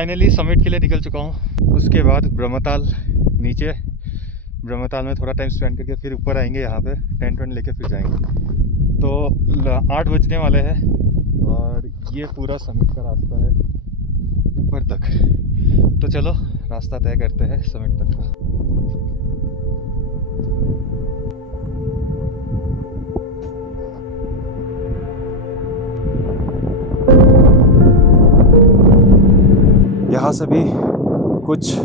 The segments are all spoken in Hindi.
फाइनली समिट के लिए निकल चुका हूँ। उसके बाद ब्रह्मताल, नीचे ब्रह्मताल में थोड़ा टाइम स्पेंड करके फिर ऊपर आएंगे, यहाँ पे टेंट वेंट लेके फिर जाएंगे। तो 8 बजने वाले हैं और ये पूरा समिट का रास्ता है ऊपर तक। तो चलो रास्ता तय करते हैं समिट तक का। यहाँ से भी कुछ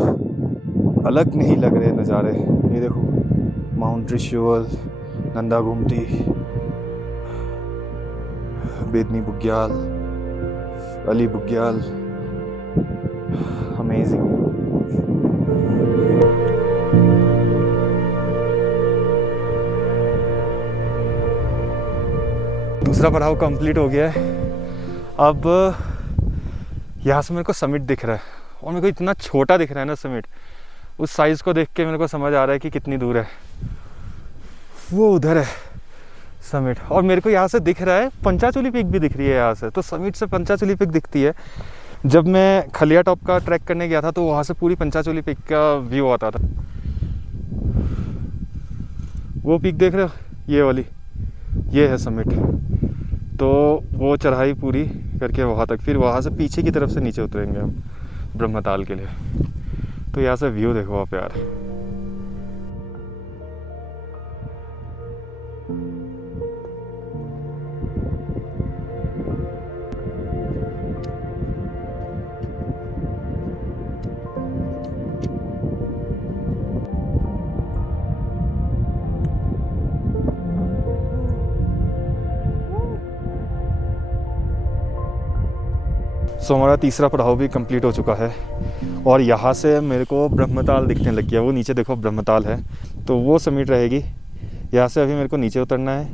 अलग नहीं लग रहे नज़ारे। ये देखो, माउंट त्रिशूल, नंदा गुमटी, बेदनी बुग्याल, अली बुग्याल, अमेजिंग। दूसरा पड़ाव कंप्लीट हो गया है। अब यहाँ से मेरे को समिट दिख रहा है और मेरे को इतना छोटा दिख रहा है ना समिट। उस साइज़ को देख के मेरे को समझ आ रहा है कि कितनी दूर है। वो उधर है समिट और मेरे को यहाँ से दिख रहा है पंचाचूली पीक भी दिख रही है यहाँ से। तो समिट से पंचाचूली पीक दिखती है। जब मैं खलिया टॉप का ट्रैक करने गया था तो वहाँ से पूरी पंचाचूली पीक का व्यू आता था। वो पीक देख रहे हो, ये वाली, ये है समिट। तो वो चढ़ाई पूरी करके वहाँ तक, फिर वहाँ से पीछे की तरफ से नीचे उतरेंगे हम ब्रह्मताल के लिए। तो यहाँ से व्यू देखो आप यार। सो हमारा तीसरा पड़ाव भी कंप्लीट हो चुका है और यहाँ से मेरे को ब्रह्मताल दिखने लग गया। वो नीचे देखो ब्रह्मताल है, तो वो समिट रहेगी। यहाँ से अभी मेरे को नीचे उतरना है,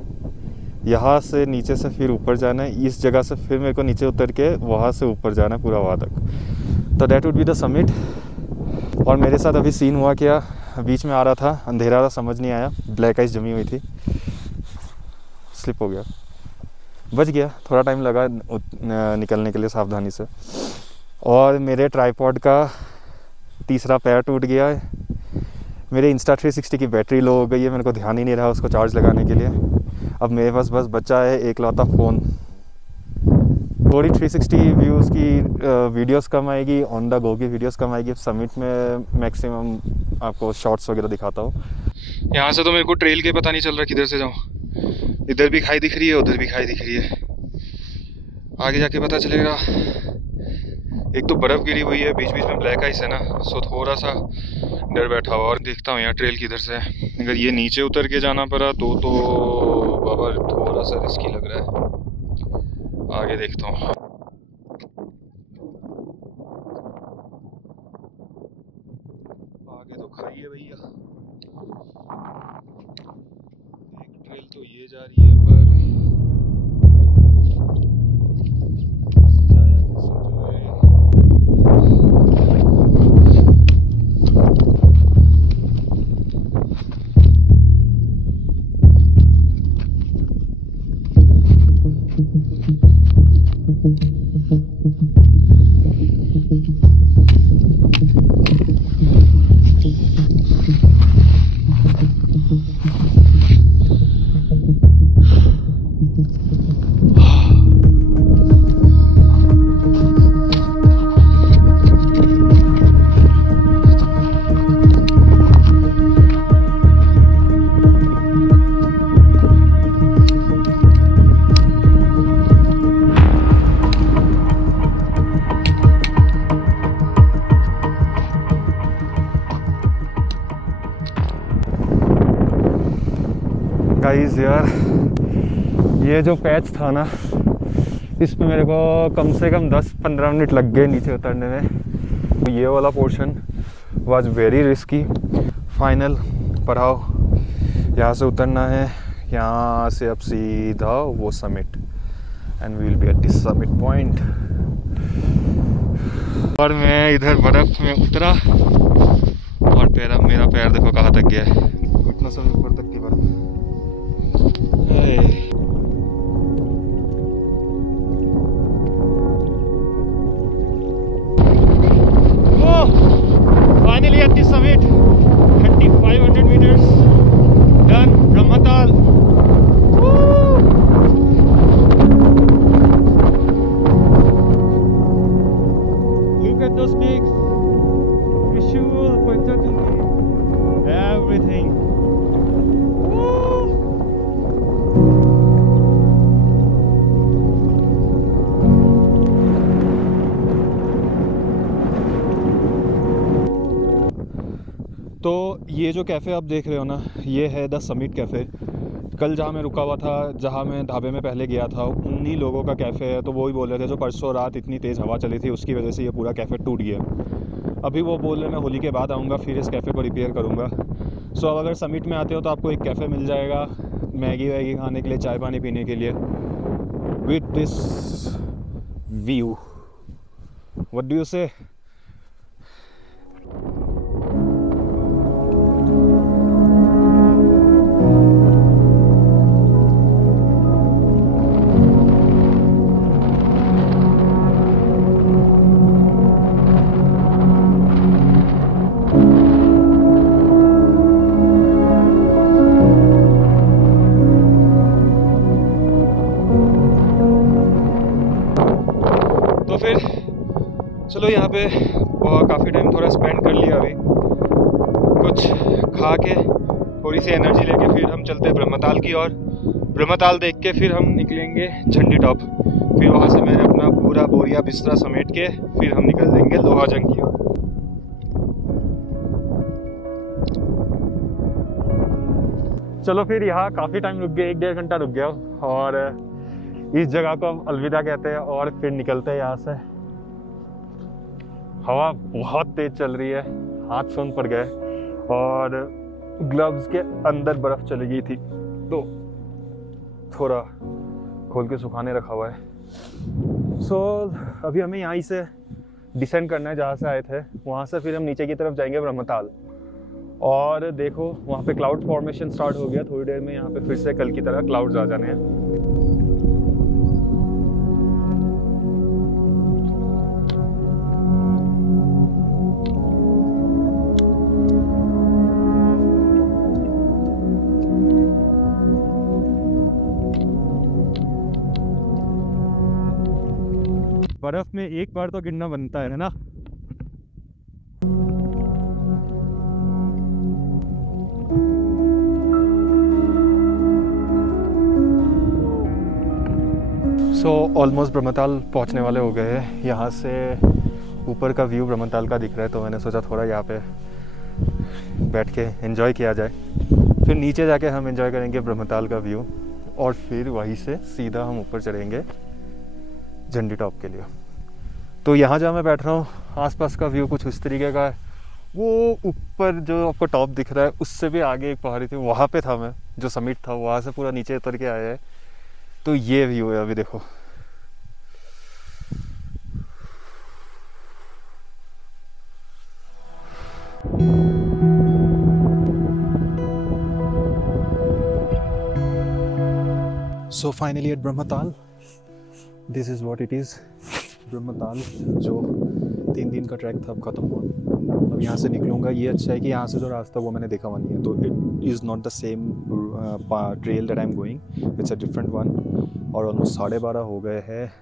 यहाँ से नीचे से फिर ऊपर जाना है। इस जगह से फिर मेरे को नीचे उतर के वहाँ से ऊपर जाना है पूरा वहाँ तक। तो that would be the summit. और मेरे साथ अभी सीन हुआ क्या, बीच में आ रहा था, अंधेरा था, समझ नहीं आया, ब्लैक आइस जमी हुई थी, स्लिप हो गया, बच गया। थोड़ा टाइम लगा निकलने के लिए सावधानी से। और मेरे ट्राइपॉड का तीसरा पैर टूट गया है। मेरे इंस्टा360 की बैटरी लो हो गई है, मेरे को ध्यान ही नहीं रहा उसको चार्ज लगाने के लिए। अब मेरे पास बस बचा है एकलौता फ़ोन। थोड़ी 360 व्यूज़ की वीडियोस कम आएगी, ऑन द गो की वीडियोस कम आएगी। समिट में मैक्सिमम आपको शॉर्ट्स वगैरह दिखाता हूँ। यहाँ से तो मेरे को ट्रेल के पता नहीं चल रहा किधर से जाऊँ। इधर भी खाई दिख रही है, उधर भी खाई दिख रही है, आगे जाके पता चलेगा। एक तो बर्फ़ गिरी हुई है, बीच बीच में ब्लैक आइस है ना, सो थोड़ा सा डर बैठा हुआ। और देखता हूँ यहाँ ट्रेल किधर से है। अगर ये नीचे उतर के जाना पड़ा तो बाबा थोड़ा सा रिस्की लग रहा है। आगे देखता हूँ। आगे तो खाई है भैया। एक ट्रेल तो ये जा रही है, पर गाइस यार, ये जो पैच था ना, इस पे मेरे को कम से कम 10-15 मिनट लग गए नीचे उतरने में। ये वाला portion was very risky. Final पड़ाव यहाँ से उतरना है, यहाँ से अब सीधा वो summit, and we will be at this summit point. और मैं इधर बर्फ में उतरा और मेरा पैर देखो कहाँ तक गया है, इतना सब ऊपर तक की बर्फ। ये जो कैफ़े आप देख रहे हो ना, ये है द समिट कैफ़े। कल जहाँ मैं रुका हुआ था, जहाँ मैं ढाबे में पहले गया था, उन्हीं लोगों का कैफ़े है। तो वो ही बोल रहे थे जो परसों रात इतनी तेज़ हवा चली थी उसकी वजह से ये पूरा कैफ़े टूट गया। अभी वो बोल रहे मैं होली के बाद आऊँगा, फिर इस कैफ़े को रिपेयर करूँगा। सो अब अगर समिट में आते हो तो आपको एक कैफ़े मिल जाएगा मैगी वैगी खाने के लिए, चाय पानी पीने के लिए, with this view. What do you से? तो फिर चलो यहाँ पे काफ़ी टाइम थोड़ा स्पेंड कर लिया। अभी कुछ खा के थोड़ी सी एनर्जी लेके फिर हम चलते हैं ब्रह्मताल की ओर। ब्रह्मताल देख के फिर हम निकलेंगे झंडी टॉप। फिर वहाँ से मैंने अपना पूरा बोरिया बिस्तरा समेट के फिर हम निकल देंगे लोहाजंग की ओर। चलो फिर यहाँ काफ़ी टाइम रुक गए, 1-1.5 घंटा रुक गया और इस जगह को हम अलविदा कहते हैं और फिर निकलते हैं यहाँ से। हवा बहुत तेज चल रही है, हाथ सून पड़ गए और ग्लव्स के अंदर बर्फ़ चली गई थी तो थोड़ा खोल के सुखाने रखा हुआ है। सो अभी हमें यहाँ से डिसेंड करना है जहाँ से आए थे। वहाँ से फिर हम नीचे की तरफ जाएंगे ब्रह्मताल। और देखो वहाँ पे क्लाउड फॉर्मेशन स्टार्ट हो गया। थोड़ी देर में यहाँ पे फिर से कल की तरह क्लाउड्स आ जाने हैं। बर्फ में एक बार तो गिरना बनता है ना। सो ऑलमोस्ट ब्रह्मताल पहुंचने वाले हो गए हैं। यहाँ से ऊपर का व्यू ब्रह्मताल का दिख रहा है तो मैंने सोचा थोड़ा यहाँ पे बैठ के एंजॉय किया जाए। फिर नीचे जाके हम एंजॉय करेंगे ब्रह्मताल का व्यू और फिर वहीं से सीधा हम ऊपर चढ़ेंगे झंडी टॉप के लिए। तो यहाँ जहाँ मैं बैठ रहा हूँ आसपास का व्यू कुछ इस तरीके का है। वो ऊपर जो आपको टॉप दिख रहा है उससे भी आगे एक पहाड़ी थी, वहाँ पे था मैं, जो समिट था वहाँ से पूरा नीचे उतर के आया है। तो ये व्यू है अभी देखो। So finally at Brahmatal, this is what it is. Brahmatal जो 3 दिन का ट्रैक था अब ख़त्म हुआ। अब यहाँ से निकलूँगा। ये अच्छा है कि यहाँ से जो रास्ता वो मैंने देखा हुआ नहीं है, तो it is not the same trail that I am going, it's a different one. और ऑलमोस्ट 12:30 हो गए हैं,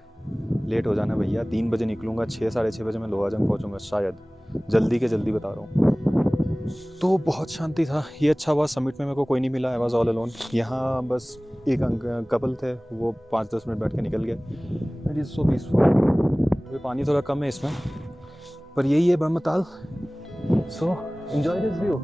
लेट हो जाना भैया। 3 बजे निकलूँगा, 6-6:30 बजे मैं लोहाजंग पहुँचूँगा शायद, जल्दी के जल्दी बता रहा हूँ। तो बहुत शांति था, ये अच्छा हुआ। समिट में मेरे को कोई नहीं मिला, आई वाज ऑल अलोन। यहाँ बस एक कपल थे, वो 5-10 मिनट बैठ के निकल गए। It is so peaceful. अभी पानी थोड़ा कम है इसमें, पर यही है Brahmatal. So enjoy this view.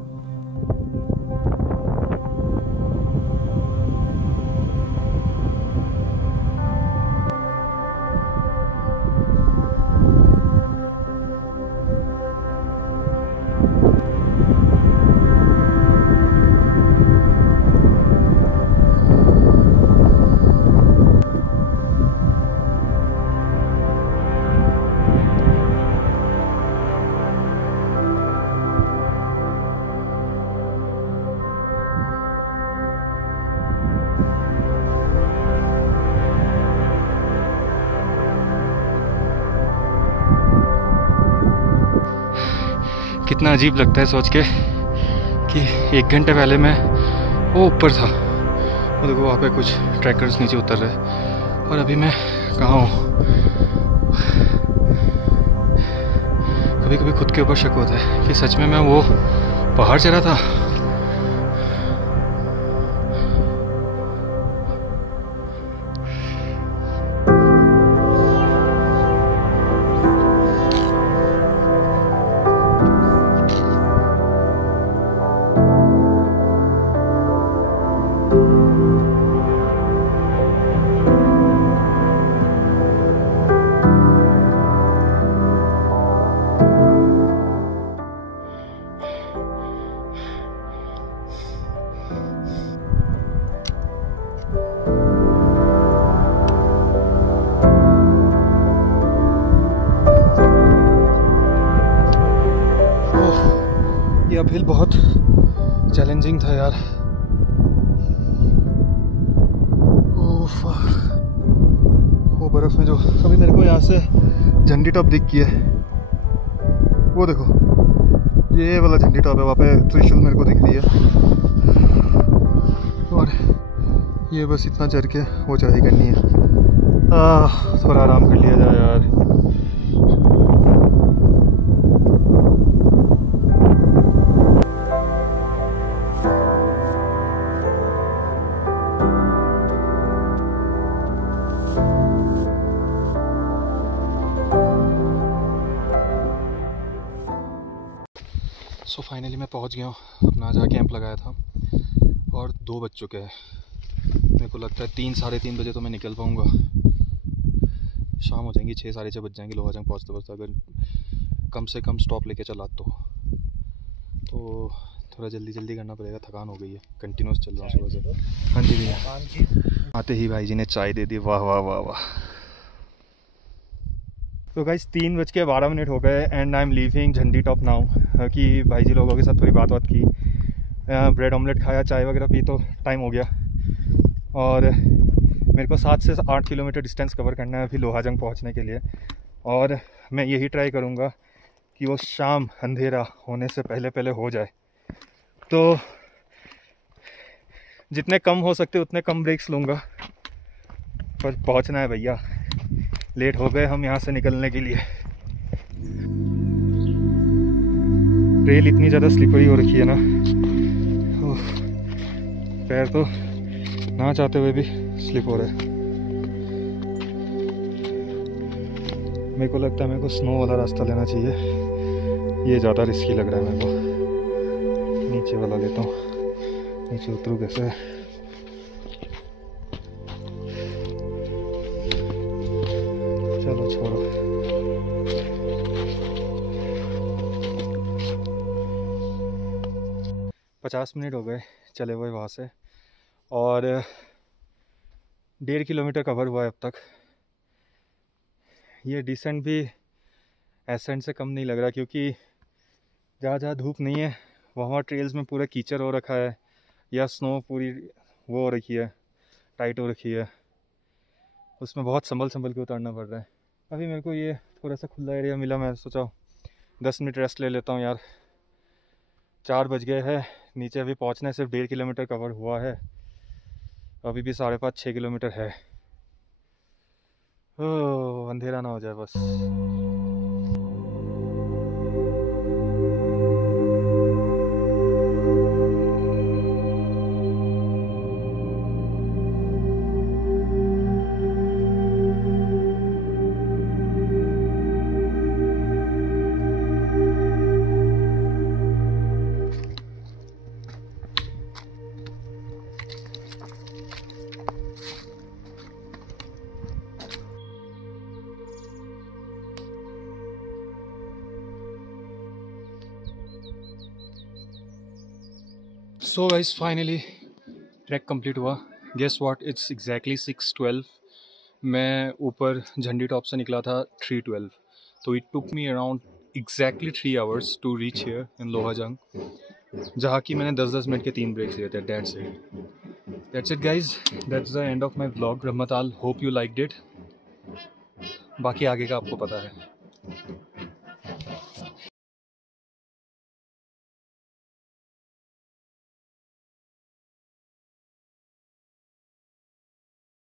कितना अजीब लगता है सोच के कि 1 घंटे पहले मैं वो ऊपर था, वो देखो वहाँ पे कुछ ट्रैकर्स नीचे उतर रहे और अभी मैं कहाँ हूँ। कभी कभी खुद के ऊपर शक होता है कि सच में मैं वो पहाड़ चढ़ा था। ये अपहिल बहुत चैलेंजिंग था यार। वो बर्फ में जो अभी मेरे को यहाँ से झंडी टॉप दिख गई है, वो देखो ये वाला झंडी टॉप है, वहाँ पे त्रिशूल मेरे को दिख रही है। और ये बस इतना चढ़ के वो चढ़ाई करनी है। थोड़ा आराम कर लिया जाए यार। सो फाइनली मैं पहुंच गया हूँ अपना जहाँ कैंप लगाया था, और 2 बज चुके हैं। मेरे को लगता है 3 साढ़े 3 बजे तो मैं निकल पाऊँगा। शाम हो जाएंगी, 6 साढ़े 6 बज जाएंगे लोहाजंग पहुँचते पहुँचते, अगर कम से कम स्टॉप लेके चला तो थोड़ा जल्दी जल्दी करना पड़ेगा। थकान हो गई है, कंटिन्यूस चल रहा हूँ सुबह से। हाँ जी भैया। आते ही भाई जी ने चाय दे दी, वाह वाह वाह वाह। तो गाइस 3:12 हो गए एंड आई एम लीविंग झंडी टॉप नाउ। कि भाई जी लोगों के साथ थोड़ी बात की, ब्रेड ऑमलेट खाया, चाय वगैरह पी, तो टाइम हो गया। और मेरे को 7 से 8 किलोमीटर डिस्टेंस कवर करना है अभी लोहाजंग पहुंचने के लिए। और मैं यही ट्राई करूंगा कि वो शाम अंधेरा होने से पहले पहले हो जाए। तो जितने कम हो सकते उतने कम ब्रेक्स लूँगा, पर पहुंचना है भैया। लेट हो गए हम यहाँ से निकलने के लिए। रेल इतनी ज़्यादा स्लिपरी हो रखी है ना, पैर तो ना चाहते हुए भी स्लिप हो रहा है। मेरे को लगता है मेरे को स्नो वाला रास्ता लेना चाहिए, ये ज़्यादा रिस्की लग रहा है मेरे को। नीचे वाला लेता हूँ, नीचे उतरूँ कैसे? चलो छोड़ो। पचास मिनट हो गए चले हुए वहाँ से, और 1.5 किलोमीटर कवर हुआ है अब तक। ये डिसेंट भी एसेंट से कम नहीं लग रहा, क्योंकि जहाँ जहाँ धूप नहीं है वहाँ ट्रेल्स में पूरा कीचड़ हो रखा है, या स्नो पूरी वो हो रखी है, टाइट हो रखी है। उसमें बहुत संभल के उतारना पड़ रहा है। अभी मेरे को ये थोड़ा सा खुला एरिया मिला, मैं सोचा 10 मिनट रेस्ट ले लेता हूँ यार। 4 बज गए हैं, नीचे अभी पहुँचने सिर्फ 1.5 किलोमीटर कवर हुआ है, अभी भी 5.5-6 किलोमीटर है। ओह, अंधेरा ना हो जाए बस। So guys finally track complete हुआ। Guess what, it's exactly 6:12। मैं ऊपर झंडी टॉप से निकला था 3:12, तो it took me around exactly 3 hours to reach here in Lohajang, जहाँ की मैंने 10-10 मिनट के 3 ब्रेक्स लिए थे। That's it guys, that's the end of my vlog Brahmatal. Hope you liked it. बाकी आगे का आपको पता है।